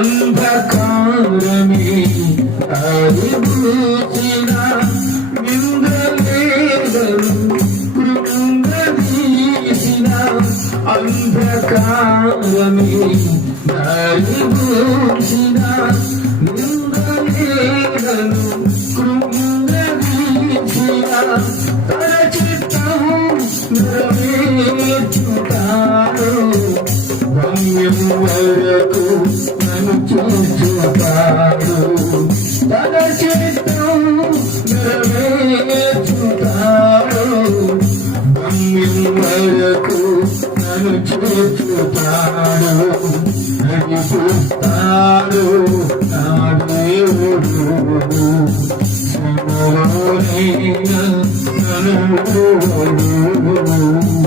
అంధకారమే అరిబూసిన నిందలేదను కృంగదీసిన అంధకారమే అరిబూసిన నిందలేదను కృంగదీసిన తన చిత్తం నెరవేర్చుతాడు గమ్యం వరకు నన్ను చూచుతాడు తన చిత్తం నెరవేర్చుతాడు గమ్యం వరకు నన్ను చూచుతాడు నడిపిస్తాడు నా దేవుడు శ్రమలోనైనా నన్ను